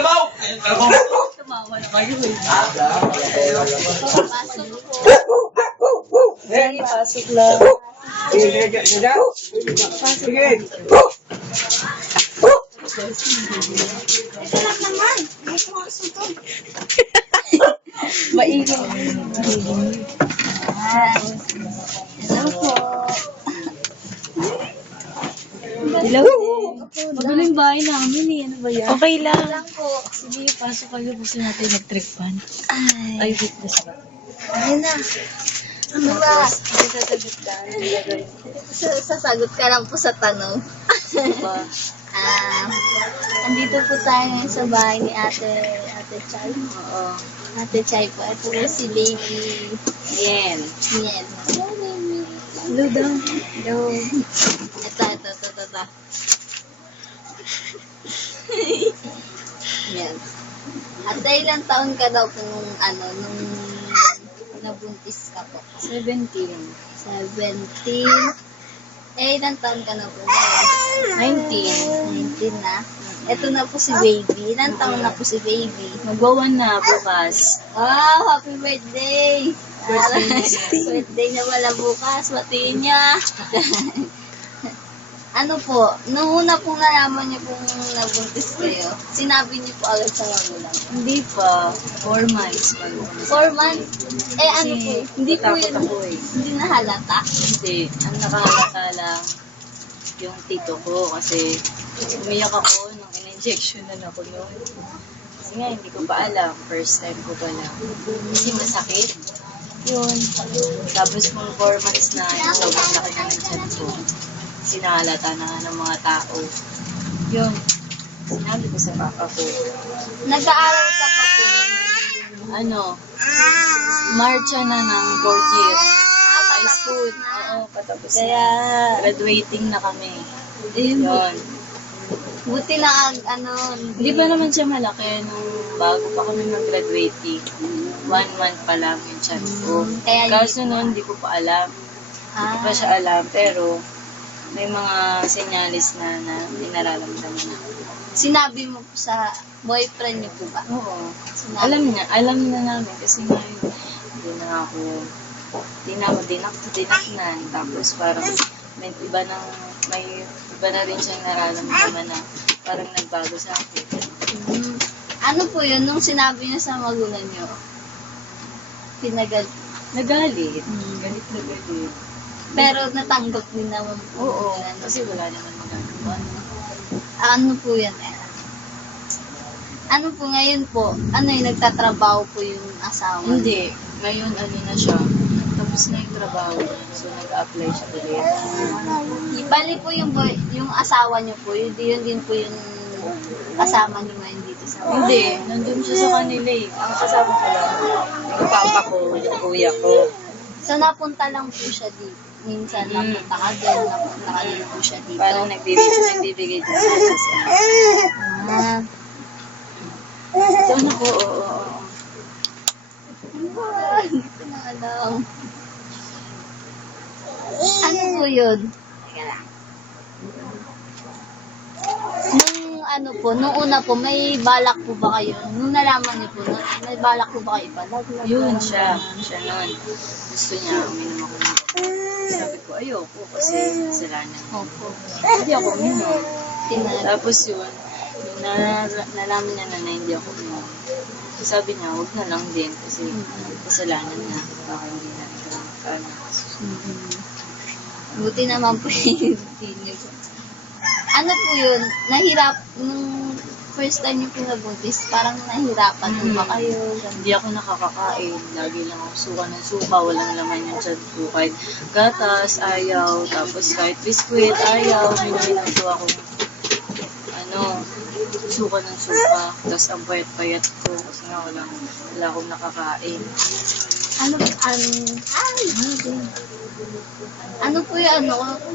kalabaw! Tumawa na kayo eh. Pasok po. Sige, pasok lang. Sige. Ito lang naman. May pumasok to. Maingay. Hello po. Hello. Magaling bahay namin eh. Ano ba yan? Okay lang. Lang po. Sige, pasok kayo. Gusto natin electric fan. Ay. Ay, witness ba? Ayun na. Ano ba? Tapos, sasagot ka. Ano yung gagawin? Sasagot ka lang po sa tanong. Ba? Andito po tayo ngayon sa bahay ni Ate Chay. Oo. Ate Chay po. Ito po si Baby Yan. Miel. Hello daw. Hello. Ito. Yan. Ate, ilang taon ka daw po nung nabuntis ka po? 17. 17. Ilang taon ka na po ngayon? 19 na. Ito na po si Baby. Ilang taon na po si Baby? Magwawan na bukas. Wow! Happy birthday! Birthday. Birthday na wala bukas. Batiin niya. Ano po, nung una pong nalaman niyo pong nabuntis kayo, sinabi niyo po agad sa magulang. Hindi pa. 4 months pa. 4 months? Ano po? Hindi po takot yun. ako eh. Hindi nahalata. Hindi. Ang nakahalata lang yung tito ko kasi umiyak ako nung in-injection na ako noon. Kasi nga, hindi ko pa alam. First time ko pa lang. Kasi masakit. Yun. Tapos kung 4 months na, yung sobrang laki na ng tiyan ko. Sinahalata na nga ng mga tao. Yun. Sinabi ko sa papa ko. Nag-aaral ka pa po. Ano? Marcha na ng 4th year. High school. Oo, patapos Kaya, na. Graduating na kami. yun. Yun. Buti na, Hindi pa naman siya malaki nung bago pa kami mag-graduating. 1 month pa lang yung tiyan ko. Kaya Kaso noon, hindi ko pa alam. Hindi ko pa siya alam. Pero, may mga senyalis na inararamdaman na. Sinabi mo po sa boyfriend niyo po ba? Oo. Sinabi. Alam na namin kasi ngayon, hindi na ako dinaknan. Tapos parang may iba na rin siyang nararamdaman na parang nagbago sa akin. Ano po yun, nung sinabi niyo sa magulang niyo? Nagalit. Galit na galit. Pero natanggap din naman po. Oo, kasi wala naman magagawa. Ano po yan Ano po ngayon po? Ano yung nagtatrabaho po yung asawa? Hindi. Ngayon, na siya. Tapos na yung trabaho niya. So, nag-apply siya ulit. Bali po yung asawa niyo po, yun din po yung kasama niyo ngayon dito sa Hindi. Nandun siya sa kanila eh. Ang kasama ko lang. Yung papa ko, yung kuya ko. So napunta lang po siya dito. Minsan napunta ka din, napunta ka din po siya dito. Parang nagbibigay din siya sa Ah. So, ano po, oo. Hindi na alam. Ano po yun? Teka lang. Nung una po, may balak po ba kayo? Nung nalaman niyo po, may balak po ba kayo ipalag? Yun siya. Siya nun. Gusto niya, uminom ako ng sabi ko, ayoko kasi kasalanan. Opo. Hindi ako uminom. Tinanong. Tapos yun, nalaman niya na hindi ako uminom. So, sabi niya, huwag na lang din kasi kasalanan na. Baka hindi na siya magkaanak. Buti naman po yung senior ko. Ano po yun? Nung first time niyo po nabuntis, parang nahirapan po ba kayo? Hindi ako nakakakain. Lagi lang ako suka ng suka. Walang laman yung tiyan ko. Kahit gatas, ayaw. Tapos kahit biskuit, ayaw. Miniminom ko ako suka ng suka. Tapos ang payat-payat ko. Kasi nga wala akong nakakain. Ano po yung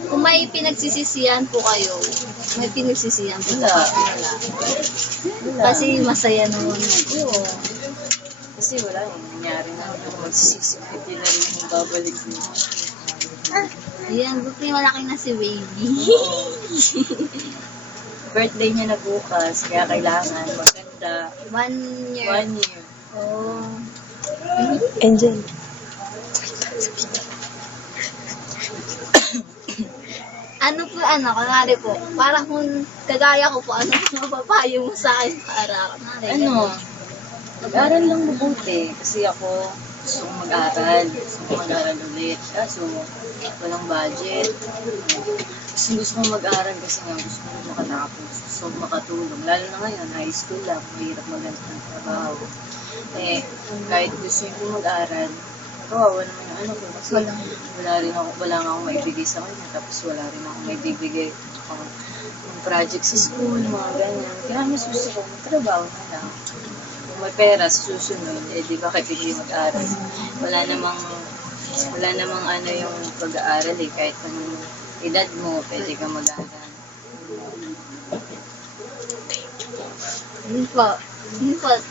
kung may pinagsisisihan po kayo, may pinagsisisihan po Wala. Kasi masaya naman. Oo. Kasi wala yung nangyari na magsisipit yun na rin yung babalik mo. Ayan, buti malaki na si baby. birthday niya na bukas, kaya kailangan maganda. 1 year. 1 year. Oh. Angel. Ano po, kunwari po, parang kung kagaya ko po, ano po mapapayo mo sa akin para, kunwari, Ano, mag-aral lang mabuti. Kasi ako, gusto kong mag-aral. Gusto kong mag-aral ulit. Kaso, walang budget. Gusto kong mag-aral kasi nga gusto kong makatapos. Gusto kong makatulong. Lalo na ngayon, high school lang. Mahirap maghanap ng trabaho. Eh, kahit gusto kong mag-aral, kawawa naman yung ano ko. Kasi wala nga akong maibigay sa kanya. Tapos wala rin akong maibibigay ng project sa school, mga ganyan. Kaya mas gusto ko, magtrabaho na lang. Kung may pera sa susunod, eh di bakit hindi mag-aral? Wala namang ano yung pag-aaral eh. Kahit anong edad mo, pwede ka mag-aaral. Yun po.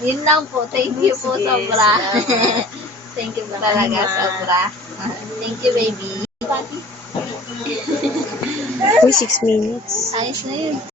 Yun lang po. Thank you po, Sige, sobra. salamat. Thank you po talaga, sobra. Thank you, baby. Uy, 6 minutes. Ayos na yun.